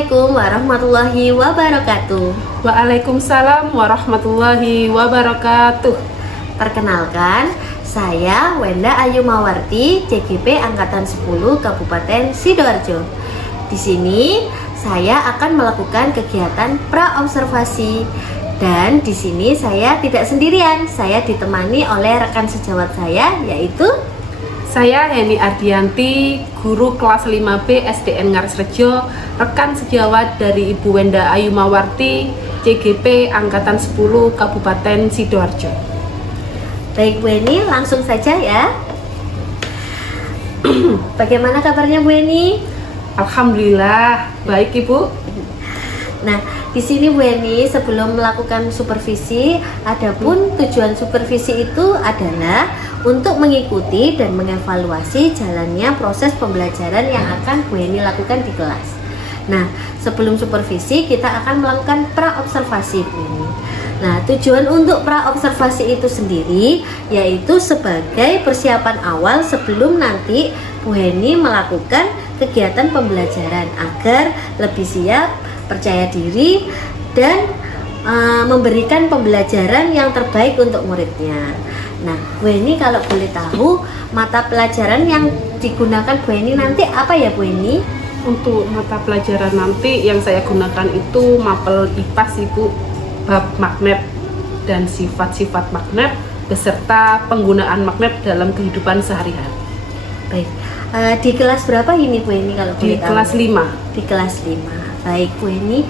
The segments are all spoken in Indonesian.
Assalamualaikum warahmatullahi wabarakatuh. Waalaikumsalam warahmatullahi wabarakatuh. Perkenalkan, saya Wenda Ayu Mawarti, CGP Angkatan 10 Kabupaten Sidoarjo. Di sini saya akan melakukan kegiatan pra-observasi dan di sini saya tidak sendirian. Saya ditemani oleh rekan sejawat saya, yaitu Saya Heni Ardianti, guru kelas 5B SDN Ngarsrejo, rekan sejawat dari Ibu Wenda Ayu Mawarti, CGP Angkatan 10 Kabupaten Sidoarjo. Baik Bu Eni, langsung saja ya. Bagaimana kabarnya Bu Eni? Alhamdulillah, baik Ibu. Nah, di sini Bu Eni sebelum melakukan supervisi, adapun tujuan supervisi itu adalah untuk mengikuti dan mengevaluasi jalannya proses pembelajaran yang akan Bu Eni lakukan di kelas. Nah, sebelum supervisi kita akan melakukan pra-observasi Bu Eni. Nah, tujuan untuk pra-observasi itu sendiri yaitu sebagai persiapan awal sebelum nanti Bu Eni melakukan kegiatan pembelajaran agar lebih siap, percaya diri, dan memberikan pembelajaran yang terbaik untuk muridnya. Nah, Bu Eni kalau boleh tahu mata pelajaran yang digunakan Bu Eni nanti apa ya Bu Eni? Untuk mata pelajaran nanti yang saya gunakan itu mapel IPAS Ibu, bab magnet dan sifat-sifat magnet beserta penggunaan magnet dalam kehidupan sehari-hari. Baik, di kelas berapa ini Bu Eni kalau boleh tahu? Di kelas 5. Di kelas 5. Baik Bu Eni,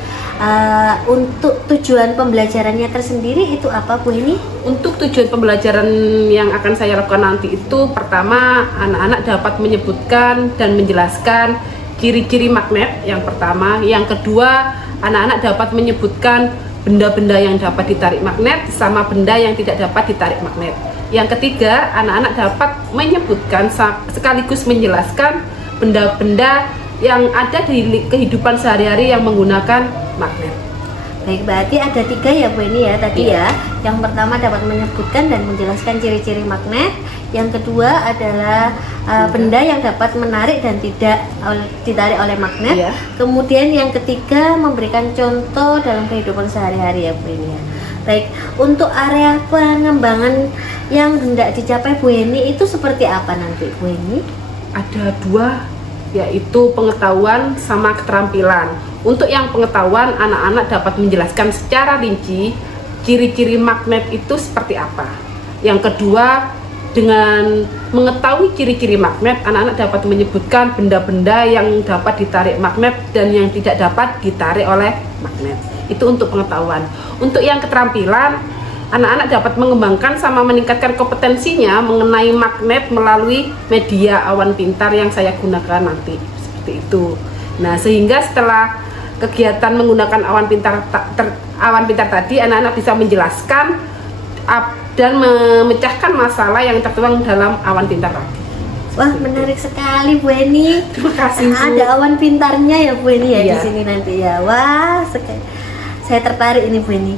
untuk tujuan pembelajarannya tersendiri itu apa Bu Eni? Untuk tujuan pembelajaran yang akan saya lakukan nanti itu pertama, anak-anak dapat menyebutkan dan menjelaskan ciri-ciri magnet yang pertama. Yang kedua, anak-anak dapat menyebutkan benda-benda yang dapat ditarik magnet sama benda yang tidak dapat ditarik magnet. Yang ketiga, anak-anak dapat menyebutkan sekaligus menjelaskan benda-benda yang ada di kehidupan sehari-hari yang menggunakan magnet. Baik, berarti ada 3 ya Bu Eni ya tadi ya. Yang pertama dapat menyebutkan dan menjelaskan ciri-ciri magnet. Yang kedua adalah benda yang dapat menarik dan tidak ditarik oleh magnet. Ya. Kemudian yang ketiga memberikan contoh dalam kehidupan sehari-hari ya Bu Eni ya. Baik, untuk area pengembangan yang hendak dicapai Bu Eni itu seperti apa nanti Bu Eni? Ada 2, yaitu pengetahuan sama keterampilan. Untuk yang pengetahuan, anak-anak dapat menjelaskan secara rinci ciri-ciri magnet itu seperti apa. Yang kedua, dengan mengetahui ciri-ciri magnet, anak-anak dapat menyebutkan benda-benda yang dapat ditarik magnet dan yang tidak dapat ditarik oleh magnet. Itu untuk pengetahuan. Untuk yang keterampilan, anak-anak dapat mengembangkan sama meningkatkan kompetensinya mengenai magnet melalui media awan pintar yang saya gunakan nanti, seperti itu. Nah, sehingga setelah kegiatan menggunakan awan pintar tadi, anak-anak bisa menjelaskan dan memecahkan masalah yang tertuang dalam awan pintar tadi. Wah, menarik sekali Bu Eni. Terima kasih Bu. Ada awan pintarnya ya Bu Eni ya, Iya. di sini nanti ya. Wah, saya tertarik ini Bu Eni.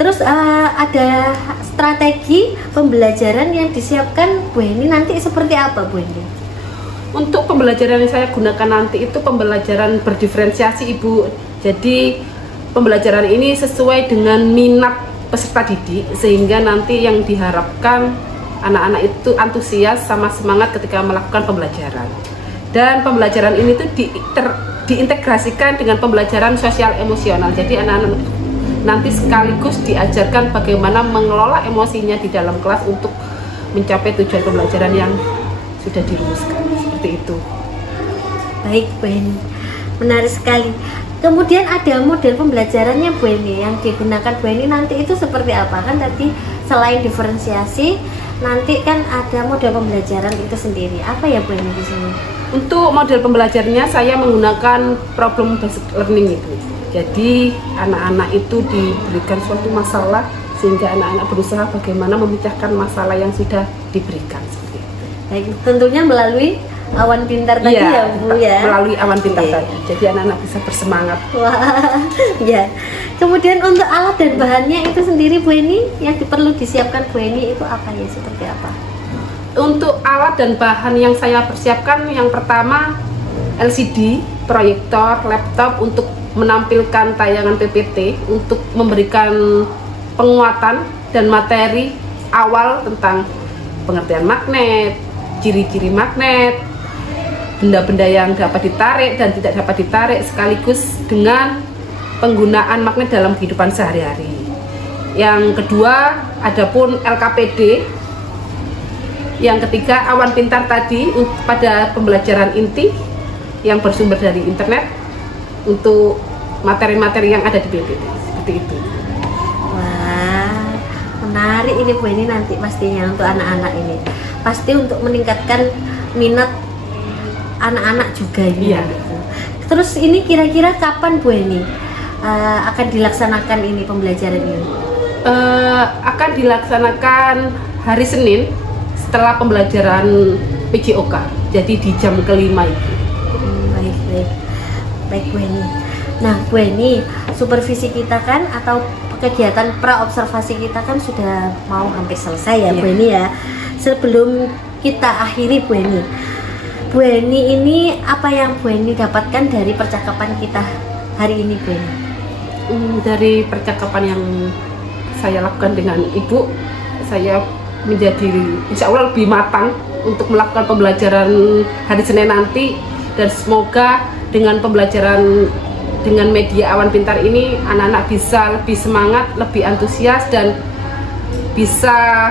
Terus ada strategi pembelajaran yang disiapkan Bu Eni nanti seperti apa Bu Eni? Untuk pembelajaran yang saya gunakan nanti itu pembelajaran berdiferensiasi Ibu. Jadi pembelajaran ini sesuai dengan minat peserta didik sehingga nanti yang diharapkan anak-anak itu antusias sama semangat ketika melakukan pembelajaran. Dan pembelajaran ini tuh diintegrasikan dengan pembelajaran sosial emosional. Jadi anak-anak nanti sekaligus diajarkan bagaimana mengelola emosinya di dalam kelas untuk mencapai tujuan pembelajaran yang sudah dirumuskan, seperti itu. Baik Bu Eni, menarik sekali. Kemudian ada model pembelajarannya Bu Eni yang digunakan Bu Eni nanti itu seperti apa? Kan tadi selain diferensiasi, nanti kan ada model pembelajaran itu sendiri. Apa ya Bu Eni di sini? Untuk model pembelajarannya saya menggunakan problem based learning itu. Jadi anak-anak itu diberikan suatu masalah sehingga anak-anak berusaha bagaimana memecahkan masalah yang sudah diberikan, seperti itu. Baik, tentunya melalui awan pintar tadi ya Bu ya. Melalui awan pintar tadi. Jadi anak-anak bisa bersemangat. Wah, ya. Kemudian untuk alat dan bahannya itu sendiri Bu Eni yang perlu disiapkan Bu Eni itu apa ya, seperti apa? Untuk alat dan bahan yang saya persiapkan, yang pertama LCD proyektor, laptop untuk menampilkan tayangan PPT untuk memberikan penguatan dan materi awal tentang pengertian magnet, ciri-ciri magnet, benda-benda yang dapat ditarik dan tidak dapat ditarik, sekaligus dengan penggunaan magnet dalam kehidupan sehari-hari. Yang kedua, adapun LKPD. Yang ketiga, awan pintar tadi pada pembelajaran inti yang bersumber dari internet untuk materi-materi yang ada di PPT, seperti itu. Wah, menarik ini Bu Eni, nanti pastinya untuk anak-anak ini. Pasti untuk meningkatkan minat anak-anak juga ini. Iya. Terus ini kira-kira kapan Bu Eni akan dilaksanakan ini pembelajaran ini? Akan dilaksanakan hari Senin setelah pembelajaran PJOK, jadi di jam kelima itu. Baik Bu Eni. Nah Bu Eni, supervisi kita kan atau kegiatan pra-observasi kita kan sudah mau hampir selesai ya, Bu Eni ya. Sebelum kita akhiri Bu Eni ini apa yang Bu Eni dapatkan dari percakapan kita hari ini Bu Eni? Dari percakapan yang saya lakukan dengan Ibu, saya menjadi insya Allah lebih matang untuk melakukan pembelajaran hari Senin nanti, dan semoga dengan pembelajaran dengan media awan pintar ini anak-anak bisa lebih semangat, lebih antusias, dan bisa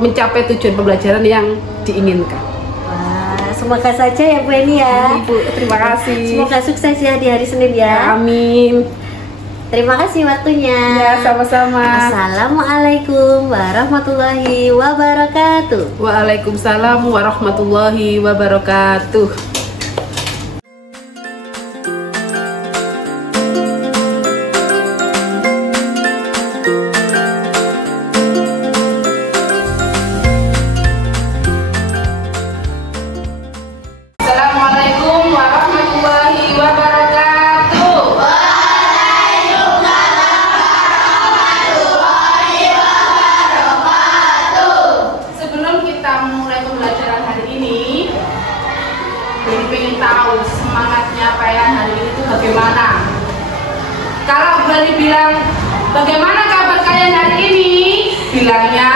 mencapai tujuan pembelajaran yang diinginkan. Wah, semoga saja ya Bu Eni ya. Ibu, terima kasih. Semoga sukses ya di hari Senin ya. Amin. Terima kasih waktunya. Ya, sama-sama. Assalamualaikum warahmatullahi wabarakatuh. Waalaikumsalam warahmatullahi wabarakatuh. Bagaimana? Kalau Bali bilang, bagaimana kabar kalian hari ini? Bilangnya,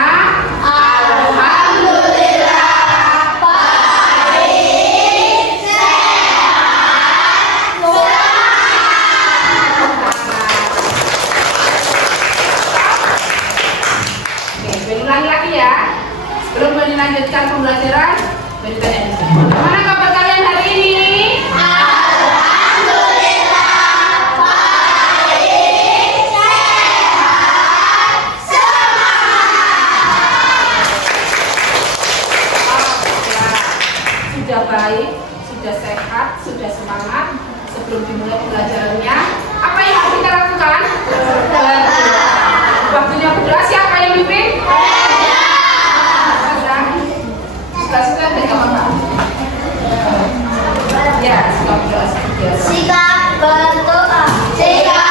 alhamdulillah, baik, sehat, Oke, Bali ulangi lagi ya. Sebelum Bali lanjutkan pembelajaran, Bali tanya dulu. Bagaimana kabar kalian hari ini? Baik, sudah sehat, sudah semangat. Sebelum dimulai pembelajarannya, apa yang harus kita lakukan? Waktunya berdoa, siapa yang mimpin? Suka-suka baca apa? Ya, suka berdoa seperti biasa. Sikap berdoa. Sikap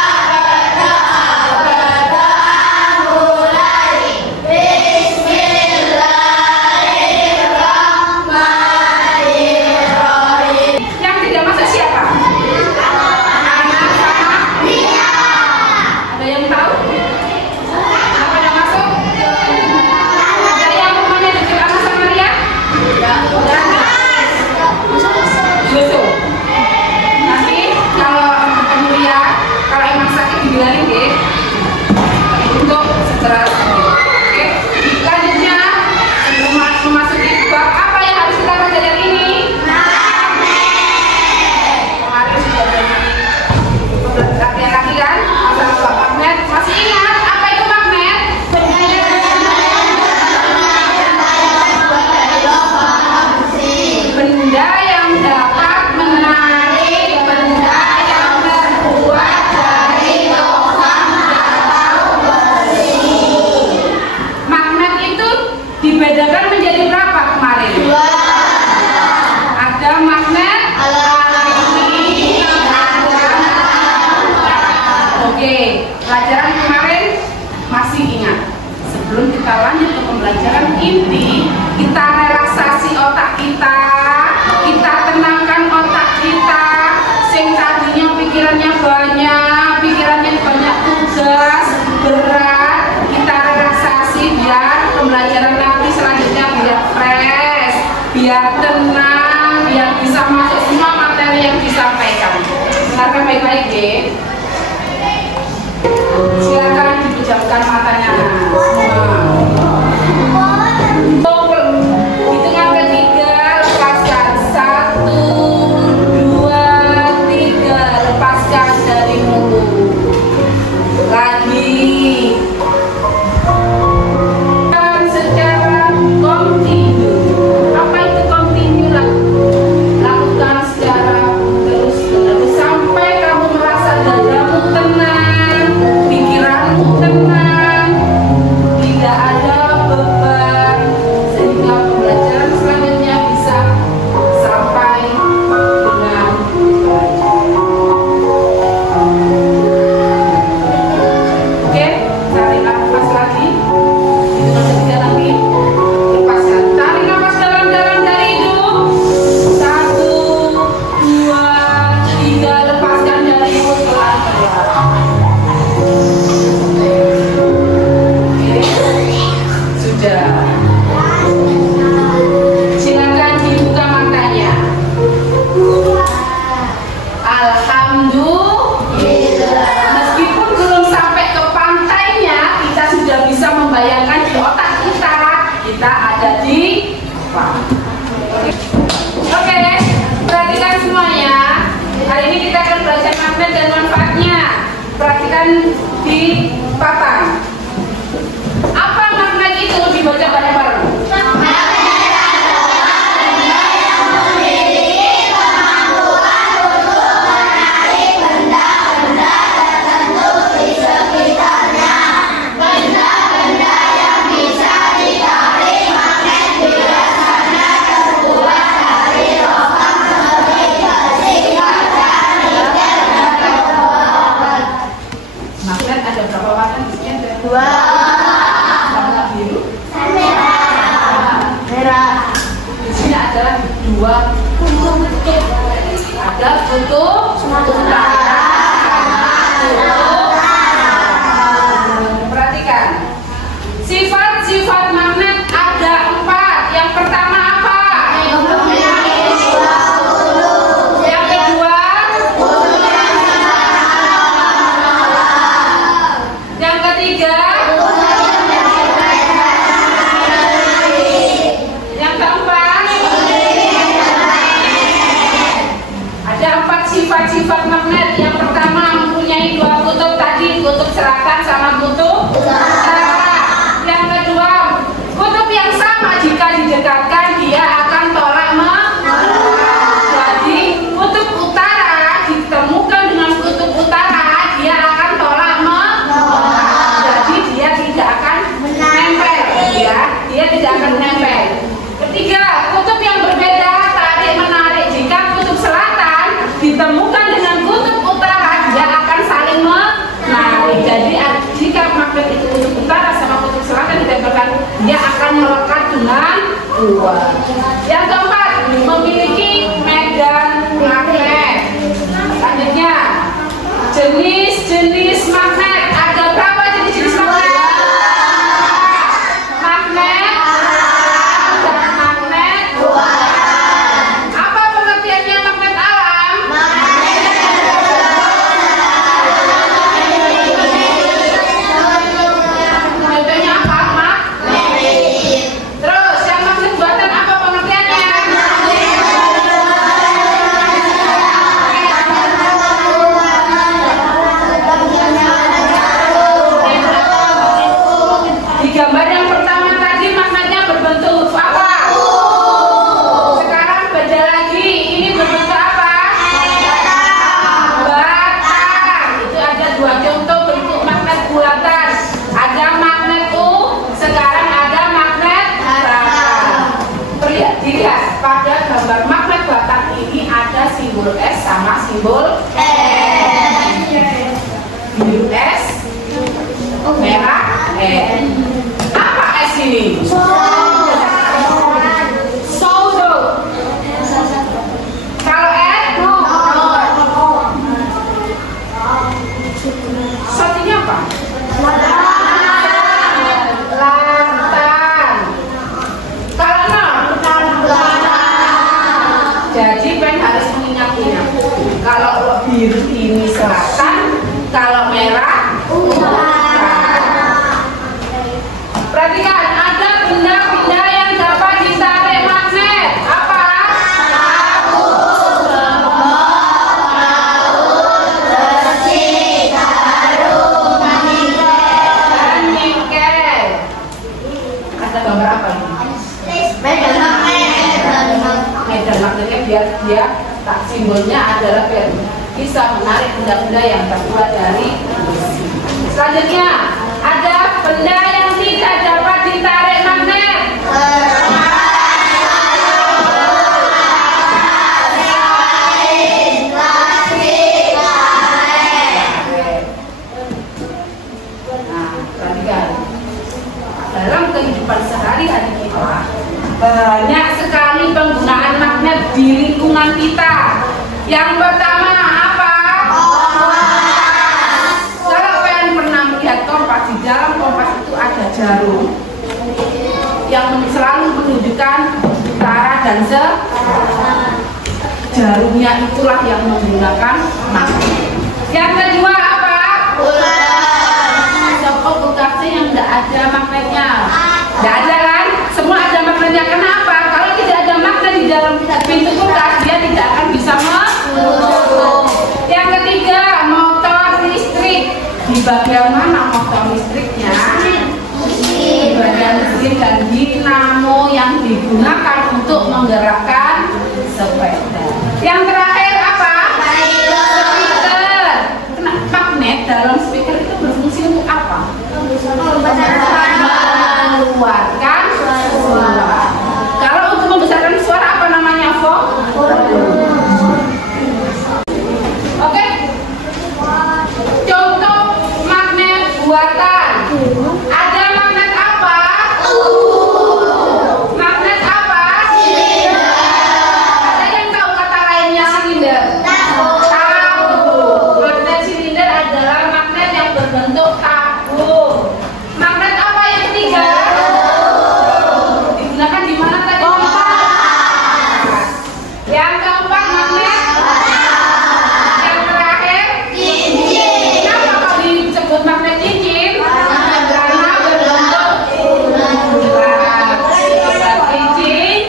berdoa mulai. Bismillahirrahmanirrahim. Yang tidak masuk siapa? Anak sama Ria. Ada yang tahu? Kenapa tidak masuk? Ada yang rumahnya dekat anak sama Ria? Yusuf. Nanti kalau ketemu Ria, kalau emang sakit dibilangin deh. Untuk segera sembuh. Oke. Selanjutnya sebelum memasuki bab apa yang harus kita pelajari hari ini? Kemarin sudah jadi latihan lagi kan? Masalah bab magnet. Masih ingat apa itu magnet? Benda yang dapat menarik benda yang terbuat dari logam atau besi. Magnet itu dibedakan menjadi berapa kemarin? Ada magnet alami, ada. Oke, pelajaran kemarin masih ingat. Sebelum kita lanjut ke pembelajaran inti, kita relaksasi otak kita tenangkan otak kita, kita ada di apa. Oke, perhatikan semuanya. Hari ini kita akan belajar magnet dan manfaatnya. Perhatikan di papan. Apa magnet itu? Dibaca bareng-bareng. Dua kutub, ada kutub utara. Perhatikan, sifat-sifat magnet ada 4. Yang pertama apa? Yang kedua, yang ketiga, yang keempat. Sifat-sifat magnet. Yang pertama mempunyai 2 kutub tadi, kutub selatan sama kutub utara. Yang kedua, kutub yang sama jika didekatkan dia akan tolak menolak. Jadi kutub utara ditemukan dengan kutub utara, dia akan tolak menolak. Jadi dia tidak akan menempel, ya. Dia tidak akan menempel. Ketiga, kutub yang berbeda tarik menarik. Jika kutub selatan ditemukan dengan kutub utara, dia akan saling menarik. Jadi jika magnet itu kutub utara sama kutub selatan ditempelkan, dia akan melekat dengan kuat. Yang keempat, memiliki medan magnet. Selanjutnya, jenis-jenis magnet. Ada berapa jenis-jenis magnet? Magnet dan magnet. Apa pengertiannya magnet alam? Contohnya apa, Mak? Terus yang magnet buatan apa pengertiannya? Di gambar yang pertama tadi magnetnya berbentuk huruf apa? Sekarang baca lagi, ini berbentuk apa? Batang. Itu ada 2 contoh bentuk magnet buatan. Ada magnet U, sekarang ada magnet batang. Dilihat pada gambar magnet batang ini ada simbol S sama simbol biru S, merah N. Apa S ini? Soldo. Kalau N? Satunya apa? Lantang. Kalau jadi pen harus mengingat-ingat. Kalau biru ini selatan, kalau merah perhatikan, ada benda-benda yang dapat ditarik magnet. Apa? Dan nikel. Ada gambar apa ini? Medan magnetnya biar dia tak simbolnya adalah biar bisa menarik benda-benda yang terbuat dari besi. Selanjutnya, ada benda yang tidak dapat ditarik magnet. Nah, perhatikan. Dalam kehidupan sehari-hari kita, banyak sekali penggunaan magnet di lingkungan kita. Yang pertama apa? Kalau kalian pernah melihat kompas, di dalam kompas itu ada jarum yang selalu menunjukkan utara dan selatan. Jarumnya itulah yang menggunakan magnet. Yang kedua apa? Bulan. Coba kulkasnya yang tidak ada magnetnya. Tidak ada kan? Semua digunakan untuk menggerakkan sepeda. Yang terakhir apa? Speaker. Magnet dalam speaker itu berfungsi untuk apa? Mengeluarkan suara. Kalau untuk membesarkan suara apa namanya, Oke. Contoh magnet buatan. Ada magnet apa? Magnet apa? Ada yang tahu kata lainnya silinder? Tahu. Magnet silinder adalah magnet yang berbentuk tabung. Magnet apa yang ketiga? Digunakan di mana tadi? Yang keempat magnet. Yang terakhir cincin. Kenapa kok disebut magnet cincin? Karena berbentuk bulat seperti cincin.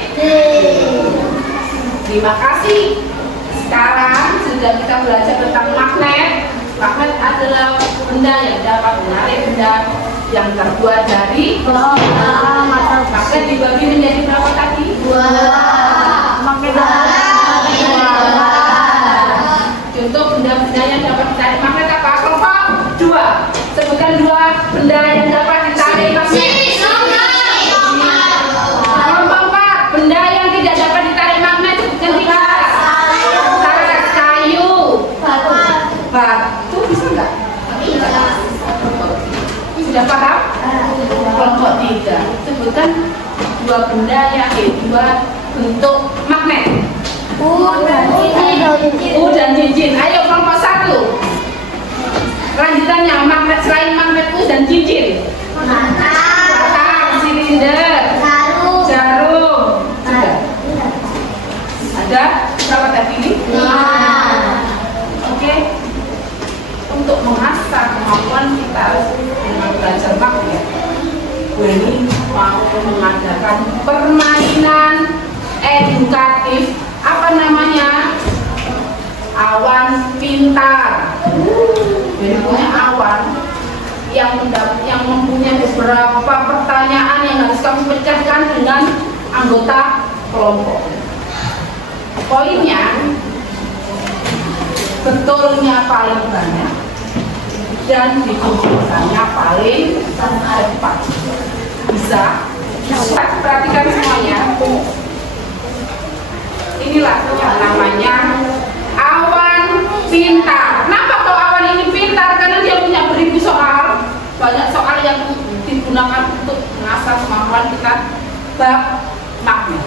Terima kasih. Sekarang sudah kita belajar tentang magnet. Magnet adalah benda yang dapat menarik benda yang terbuat dari magnet dibagi menjadi berapa tadi? Contoh benda-benda yang dapat ditarik magnet apa? Kelompok 2. Sebutkan 2 benda yang dapat ditarik magnet. Kelompok 4. Benda yang tidak dapat ditarik magnet. Sebutkan 3. Kayu. Batu bisa nggak? Sudah paham? Kelompok 3. Sebutkan 2 benda yang 2 bentuk magnet. Dan cincin. Ayo kelompok 1. Lanjutannya magnet selain magnet dan cincin. Kotak, silinder, jarum. Ada berapa tadi ini? Oke. Untuk mengasah kemampuan kita dengan belajar magnet, ini mau mengadakan permainan edukatif. Apa namanya? Awan pintar. Jadi punya awan yang mempunyai beberapa pertanyaan yang harus kamu pecahkan dengan anggota kelompok. Poinnya, betulnya paling banyak dan dikumpulkannya paling cepat. Bisa? Perhatikan semuanya. Inilah yang namanya awan pintar. Kenapa kok awan ini pintar? Karena dia punya beribu soal. Banyak soal yang digunakan untuk mengasah kemampuan kita bab magnet.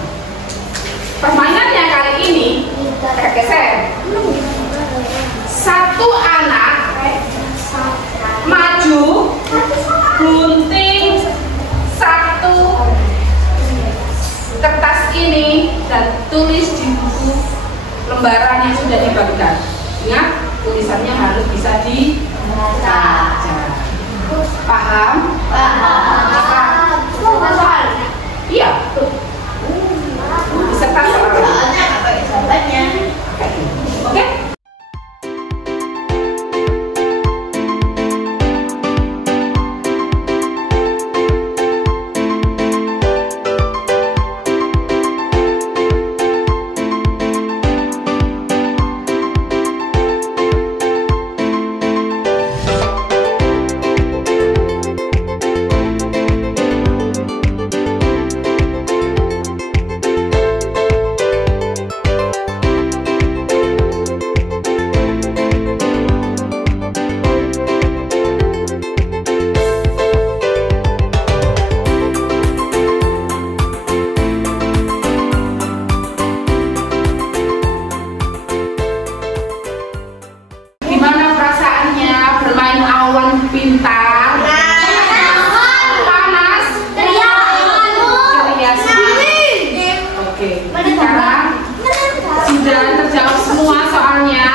Permainannya kali ini geser. Satu anak maju, gunting satu kertas ini dan tulis di buku lembaran yang sudah dibagikan. Ingat, tulisannya harus bisa dibaca. Paham? Paham. Iya. Beserta soalnya. Oke? pintar, panas, ceria sekali. Oke, sekarang sudah terjawab semua soalnya.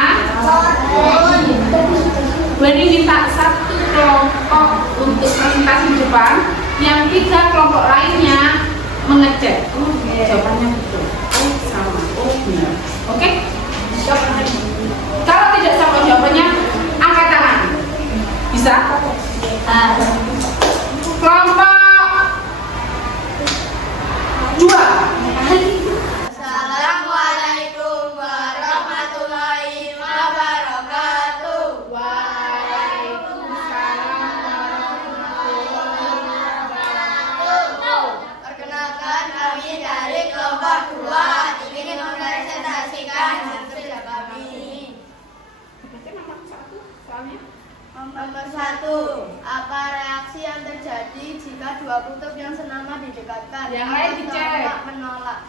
Beri minta satu kelompok untuk presentasi depan, yang 3 kelompok lainnya mengecek jawabannya betul, sama, benar. Oke, jawabannya. Kalau tidak sama jawabannya, angkat tangan. Bisa? Kelompok 2. Apa reaksi yang terjadi jika dua kutub yang senama didekatkan? Yang lain dicek. Menolak.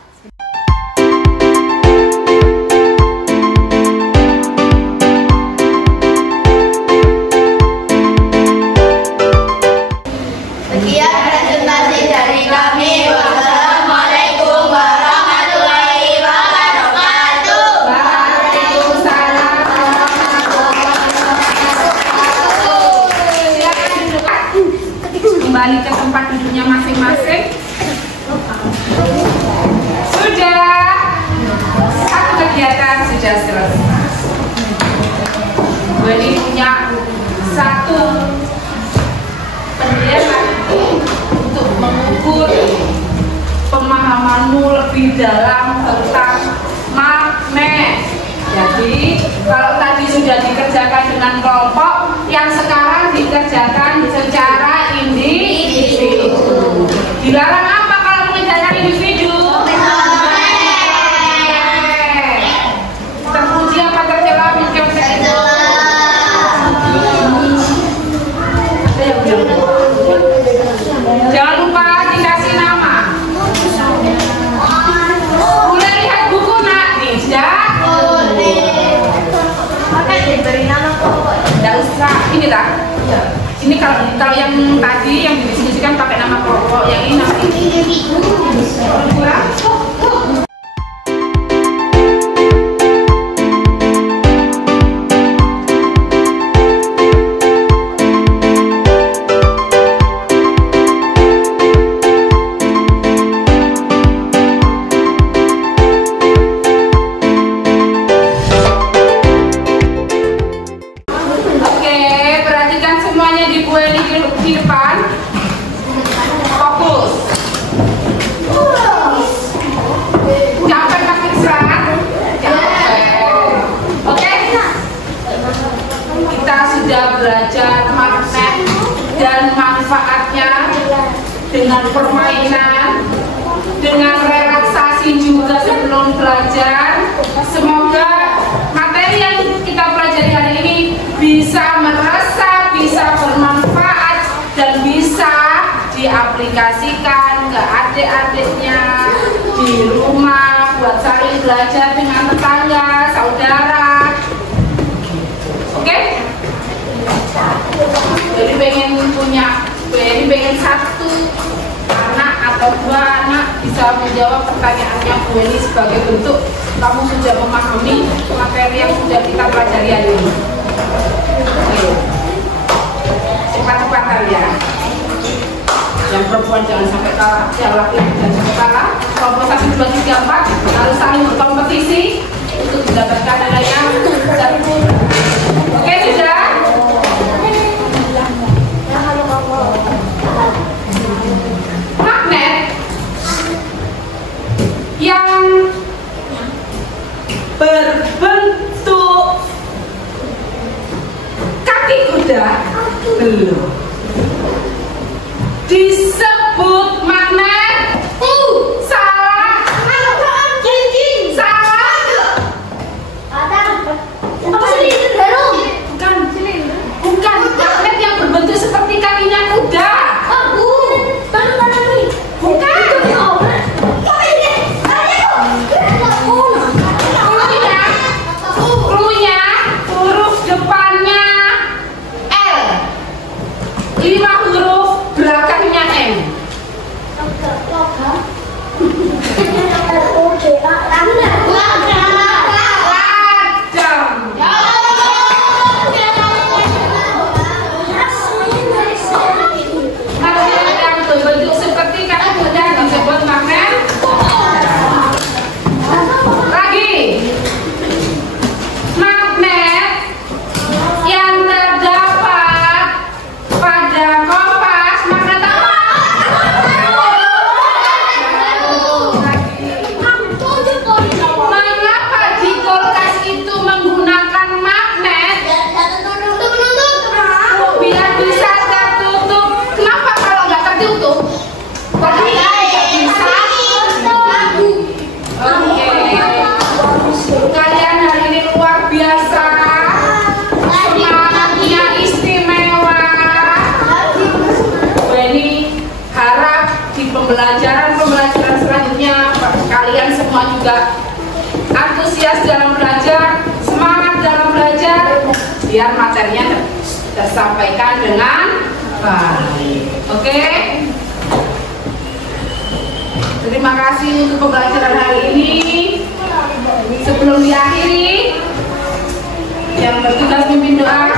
Sekian presentasi dari kami. Wassalamualaikum warahmatullahi wabarakatuh. Waalaikumsalam kembali ke tempat duduknya masing-masing. Sudah satu kegiatan sudah selesai. Bu Eni punya satu penilaian untuk mengukur pemahamanmu lebih dalam tentang magnet. Jadi kalau tadi sudah dikerjakan dengan kelompok, yang sekarang dikerjakan secara individu. Dilarang apa kalau mengerjakan individu? Terpuji apa tercela mungkin saya? Jangan lupa dikasih nama. Boleh lihat buku nak? Tidak. Diberi nama kelompok. Tidak usah. Ini tak? Ini kalau yang tadi yang didiskusikan pakai nama kelompok, yang ini nama kurang. Di depan, fokus. Jangan pakai serat. Oke. Kita sudah belajar magnet dan manfaatnya dengan permainan, dengan relaksasi juga sebelum belajar. Semoga materi yang kita pelajari hari ini bisa meresap, bisa bermanfaat, dan bisa diaplikasikan ke adik-adiknya di rumah buat saling belajar dengan tetangga, saudara. Oke? Jadi pengen satu anak atau dua anak bisa menjawab pertanyaannya Bu Eni sebagai bentuk kamu sudah memahami materi yang sudah kita pelajari hari ini. Oke. Cepat-cepatan ya. Yang perempuan jangan sampai kalah, yang laki-laki jangan sampai kalah. Kelompok 1, 2, 3, 4 harus saling berkompetisi untuk mendapatkan nilainya. Oke, sudah? Magnet yang berbentuk kaki kuda belum disebut magnet. Salah. Salah. Apa sih? pembelajaran selanjutnya kalian semua juga antusias dalam belajar, semangat dalam belajar, biar materinya tersampaikan dengan baik. Oke? Terima kasih untuk pembelajaran hari ini. Sebelum diakhiri, yang bertugas mimpin doa,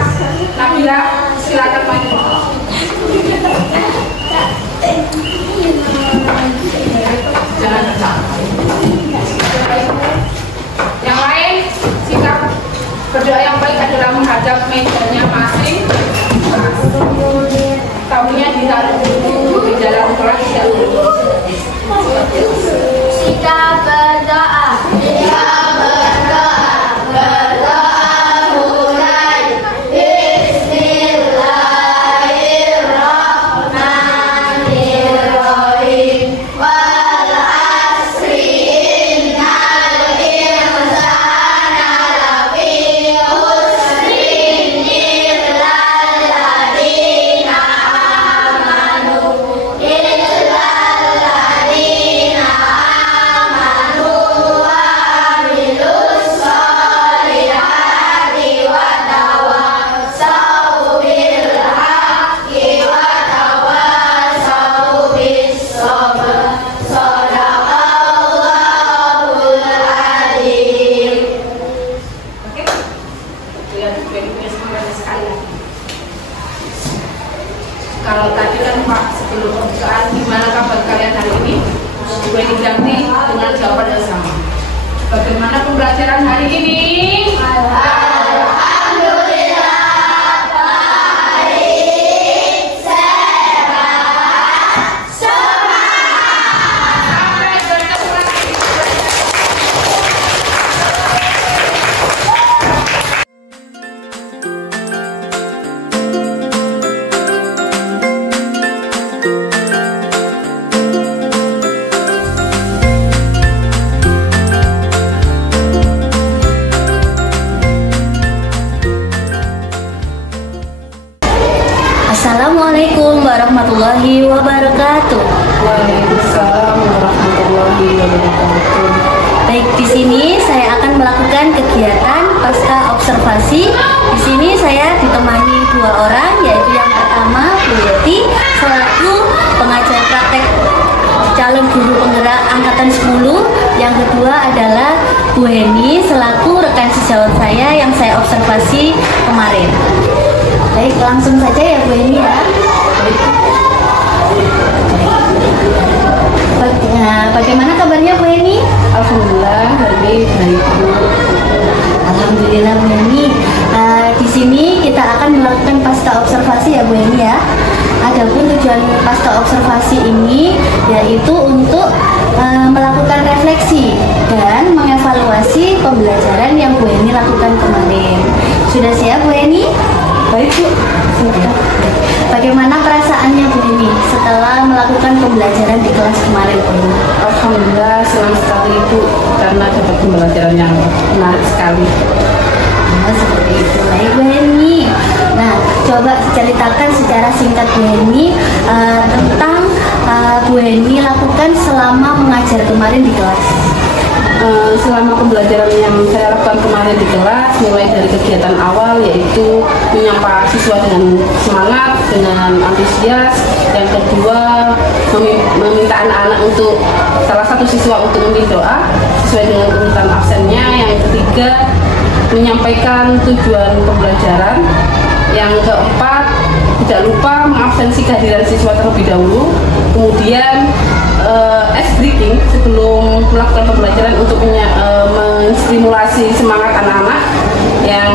Nabila, silakan maju. Jangan tercapai. Yang lain, sikap berdoa yang baik adalah menghadap mejanya masing. Tamunya ditaruh dulu di dalam kelas dahulu. Sikap berdoa. Kalau tadi kan Pak sebelum pembukaan, gimana kabar kalian hari ini? Gue diganti dengan jawaban yang sama. Bagaimana pembelajaran hari ini? Assalamualaikum warahmatullahi wabarakatuh. Waalaikumsalam warahmatullahi wabarakatuh. Baik, di sini saya akan melakukan kegiatan pasca observasi. Di sini saya ditemani dua orang, yaitu yang pertama Bu Yeti selaku pengajar praktek calon guru penggerak angkatan 10. Yang kedua adalah Bu Heni selaku rekan sejawat saya yang saya observasi kemarin. Baik, langsung saja ya Bu Heni ya. Bagaimana kabarnya Bu Heni? Alhamdulillah hari ini baik Bu. Alhamdulillah Bu Heni. Di sini kita akan melakukan pasca observasi ya Bu Heni ya. Adapun tujuan pasca observasi ini yaitu untuk melakukan refleksi dan mengevaluasi pembelajaran yang Bu Heni lakukan kemarin. Sudah siap Bu Heni? Baik Bu. Sudah. Bagaimana perasaannya Bu Heni setelah melakukan pembelajaran di kelas kemarin Bu Heni? Alhamdulillah senang sekali Bu karena dapat pembelajaran yang menarik sekali. Oh, seperti itu. Baik Bu Heni. Nah, coba ceritakan secara singkat Bu Heni tentang Bu Heni lakukan selama mengajar kemarin di kelas. Selama pembelajaran yang saya lakukan kemarin di kelas, mulai dari kegiatan awal yaitu menyapa siswa dengan semangat, dengan antusias. Yang kedua, meminta anak-anak untuk salah satu siswa untuk memilih doa sesuai dengan permintaan absennya. Yang ketiga, menyampaikan tujuan pembelajaran. Yang keempat, tidak lupa mengabsensi kehadiran siswa terlebih dahulu. Kemudian ice breaking sebelum melakukan pembelajaran untuk menstimulasi semangat anak-anak. Yang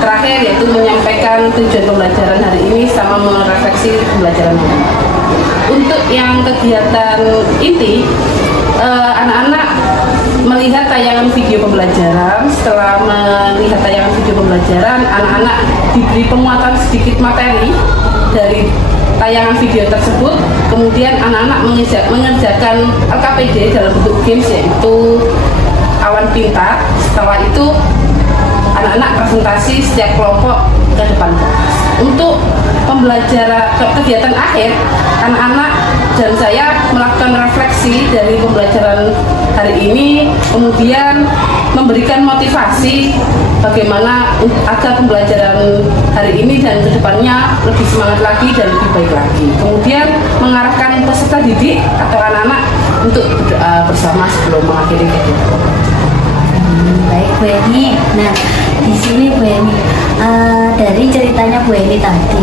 terakhir yaitu menyampaikan tujuan pembelajaran hari ini sama merefleksi pembelajaran ini. Untuk yang kegiatan inti, anak-anak melihat tayangan video pembelajaran. Setelah melihat tayangan video pembelajaran, anak-anak diberi penguatan sedikit materi dari tayangan video tersebut. Kemudian anak-anak mengerjakan LKPD dalam bentuk games, yaitu awan pintar. Setelah itu anak-anak presentasi setiap kelompok ke depan kelas. untuk pembelajaran kegiatan akhir, anak-anak dan saya melakukan refleksi dari pembelajaran hari ini, kemudian memberikan motivasi bagaimana agar pembelajaran hari ini dan kedepannya lebih semangat lagi dan lebih baik lagi. Kemudian mengarahkan peserta didik atau anak-anak untuk berdoa bersama sebelum mengakhiri kegiatan. Baik Bu Eni. Nah, di sini Bu Eni, dari ceritanya Bu Eni tadi,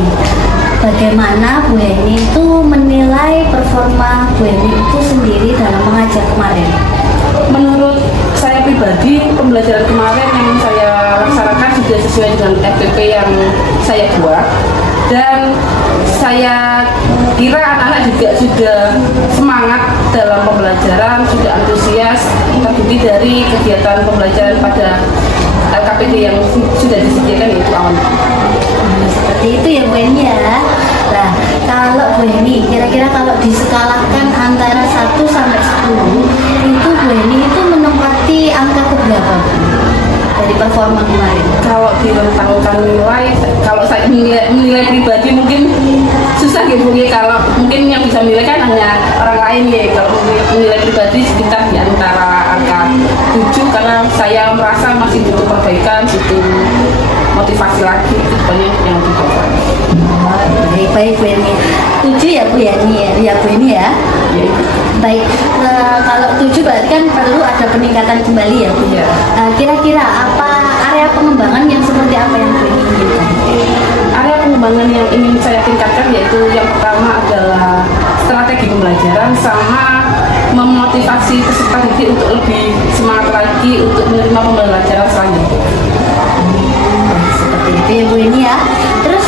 bagaimana Bu Eni itu menilai performa Bu Eni itu sendiri dalam mengajar kemarin? Menurut saya pribadi, pembelajaran kemarin yang saya laksanakan sudah sesuai dengan FPP yang saya buat, dan saya kira anak-anak juga sudah semangat dalam pembelajaran, sudah antusias, terbukti dari kegiatan pembelajaran pada KPD yang sudah disediakan, yaitu awan. Seperti itu ya Bu Eni ya. Nah, kalau Bu Eni, kira-kira kalau diskalakan antara 1 sampai 10, itu Bu Eni itu menempati angka keberapa dari performa kemarin? Kalau direntangkan nilai, kalau saya menilai pribadi mungkin susah gitu Bu. Kalau mungkin yang bisa menilai kan hanya orang lain ya. Kalau menilai pribadi sekitar di antara angka 7, karena saya merasa masih butuh perbaikan, butuh motivasi lagi, banyak yang lebih baik. Baik Bu Eni. 7 ya Bu Eni ya Bu Eni ya. Ya. Baik, kalau 7 berarti kan perlu ada peningkatan kembali ya Bu. Ya. Kira-kira apa area pengembangan yang seperti apa yang Bu Eni inginkan? Area pengembangan yang ingin saya tingkatkan yaitu yang pertama adalah strategi pembelajaran sama memotivasi peserta didik untuk lebih semangat lagi untuk menerima pembelajaran selanjutnya. Seperti itu ya Bu Eni ya. Terus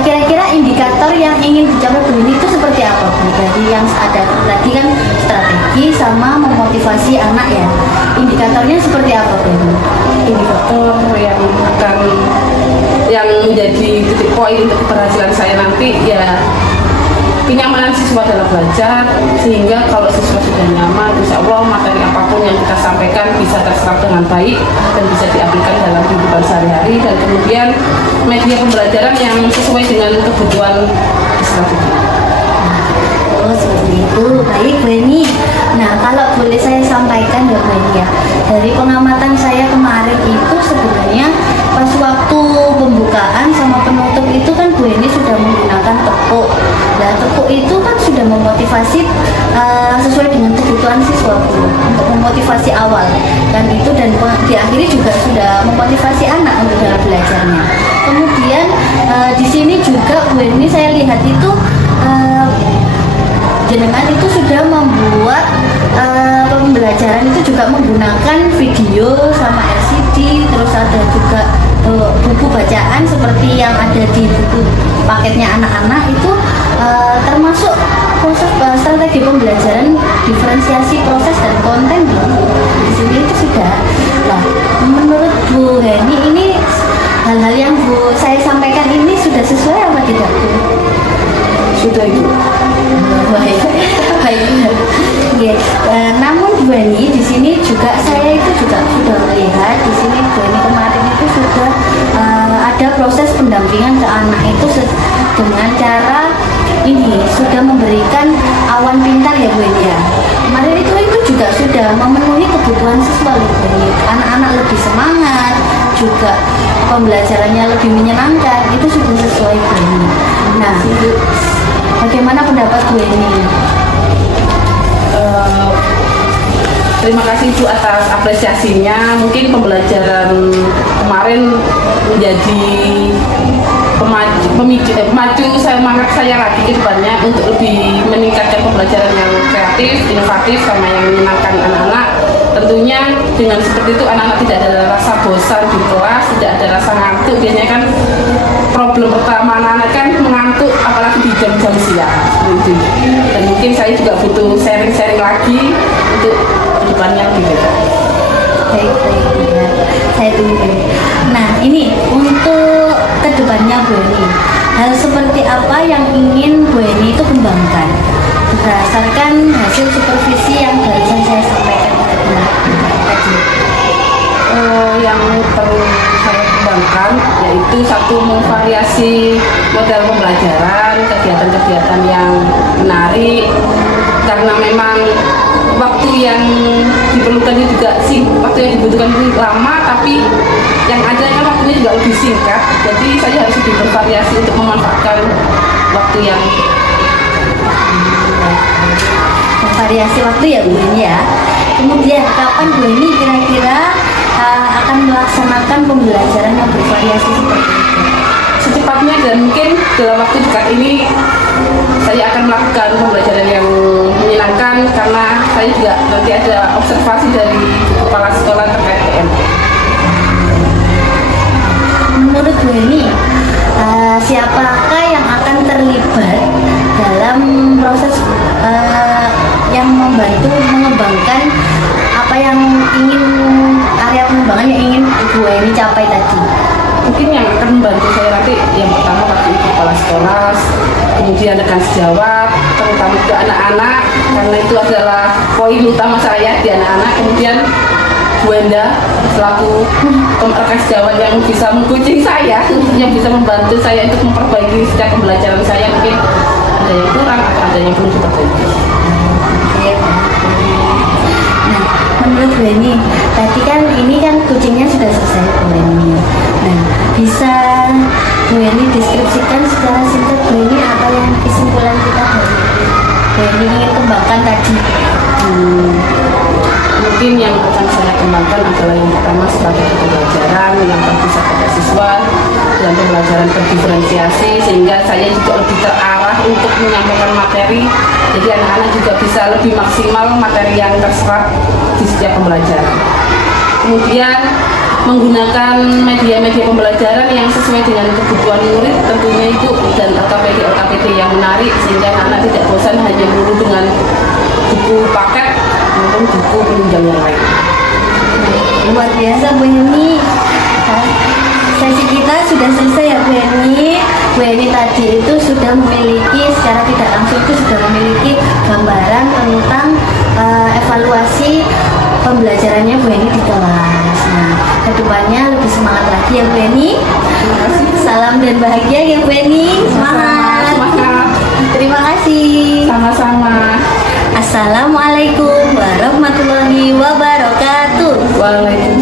kira-kira indikator yang ingin dicapai Bu Eni itu seperti apa Bu? Jadi yang ada tadi kan strategi sama memotivasi anak ya. Indikatornya seperti apa Bu Eni? Indikator yang menjadi titik poin untuk keberhasilan saya nanti ya kenyamanan siswa dalam belajar, sehingga kalau siswa sudah nyaman, insya Allah materi apapun yang kita sampaikan bisa terserap dengan baik dan bisa diaplikasikan dalam kehidupan sehari-hari, dan kemudian media pembelajaran yang sesuai dengan kebutuhan siswa didik. Oh seperti itu, baik Bu Eni. Nah kalau boleh saya sampaikan ya Bu Eni ya, dari pengamatan saya kemarin itu sebenarnya pas waktu pembukaan sama penutup itu kan Bu Eni sudah menggunakan tepuk. Nah tepuk itu kan sudah memotivasi sesuai dengan kebutuhan siswa Bu, untuk memotivasi awal, dan itu dan diakhiri juga sudah memotivasi anak untuk dalam belajarnya. Kemudian di sini juga Bu Eni saya lihat itu jenengan itu sudah membuat pembelajaran itu juga menggunakan video sama LCD, terus ada juga buku bacaan seperti yang ada di buku paketnya anak-anak itu, termasuk proses strategi pembelajaran, diferensiasi proses dan konten di sini itu sudah. Nah, menurut Bu Heni ini hal-hal yang saya sampaikan ini sudah sesuai apa tidak Bu? Sudah Ibu. Baik, baik. Ya, namun Bu Eni di sini juga saya itu juga sudah melihat di sini Bu Eni kemarin itu sudah ada proses pendampingan ke anak itu dengan cara ini sudah memberikan awan pintar ya Bu Eni ya. Kemarin itu juga sudah memenuhi kebutuhan siswa Bu Eni. Anak-anak lebih semangat, juga pembelajarannya lebih menyenangkan, itu sudah sesuai Bu Eni. Nah, bagaimana pendapat Bu Eni? Terima kasih Bu atas apresiasinya. Mungkin pembelajaran kemarin menjadi pemacu semangat saya lagi ke depannya untuk lebih meningkatkan pembelajaran yang kreatif, inovatif, sama yang menyenangkan anak-anak. Tentunya dengan seperti itu anak-anak tidak ada rasa bosan di kelas, tidak ada rasa ngantuk. Biasanya kan problem pertama anak-anak kan mengantuk, apalagi di jam-jam siang. Dan mungkin saya juga butuh sharing-sharing lagi untuk kedepannya lebih baik. Baik, ya. Saya tunggu. Nah, ini untuk kedepannya Bu Eni, hal seperti apa yang ingin Bu Eni itu kembangkan berdasarkan hasil supervisi yang barusan saya sampaikan tadi? Yang perlu saya kembangkan yaitu satu, memvariasi variasi model pembelajaran, kegiatan-kegiatan yang menarik, karena memang waktu yang diperlukan juga waktu yang dibutuhkan itu lama, tapi yang ada kan waktunya juga lebih singkat, jadi saya harus lebih bervariasi untuk memanfaatkan waktu yang variasi waktu ya Bu Eni ya. Kemudian kapan Bu Eni kira-kira akan melaksanakan pembelajaran yang bervariasi seperti itu? Secepatnya, dan mungkin dalam waktu dekat ini saya akan melakukan pembelajaran yang menyenangkan, karena saya juga nanti ada observasi dari kepala sekolah terkait PMP. Menurut Bu Eni, siapakah yang akan terlibat dalam proses yang membantu mengembangkan apa yang ingin area pengembangan yang ingin Bu Eni capai tadi? Mungkin yang akan membantu saya nanti yang pertama pasti kepala sekolah, kemudian rekan sejawat, terutama ke anak-anak, karena itu adalah poin utama saya di anak-anak. Kemudian Bu Enda selaku rekan sejawat yang bisa mengcoaching saya, yang bisa membantu saya untuk memperbaiki setiap pembelajaran saya, mungkin ada yang kurang atau ada yang perlu diperbaiki. Nah, menurut Bu Eni, tadi kan ini kan coachingnya sudah selesai Bu Eni. Nah, bisa Bu Eni deskripsikan secara singkat Bu Eni apa yang kesimpulan kita hari ini Bu Eni ingin kembangkan tadi? Mungkin yang akan saya kembangkan adalah yang pertama sebagai pembelajaran yang terpusat pada siswa dan pembelajaran terdiferensiasi, sehingga saya juga lebih terarah untuk menyampaikan materi, jadi anak-anak juga bisa lebih maksimal materi yang terserap di setiap pembelajaran. Kemudian menggunakan media-media pembelajaran yang sesuai dengan kebutuhan murid tentunya itu, dan LKPD yang menarik, sehingga anak-anak tidak bosan hanya melulu dengan buku paket maupun buku penunjang yang lain. Luar biasa Bu Eni. Sesi kita sudah selesai ya Bu Eni. Bu Eni tadi itu sudah memiliki secara tidak langsung itu sudah memiliki gambaran tentang evaluasi pembelajarannya Bu Eni di kelas. Nah, kedepannya lebih semangat lagi ya Bu Eni. Salam dan bahagia ya Bu Eni. Semangat. Terima kasih. Sama-sama. Assalamualaikum warahmatullahi wabarakatuh. Waalaikumsalam.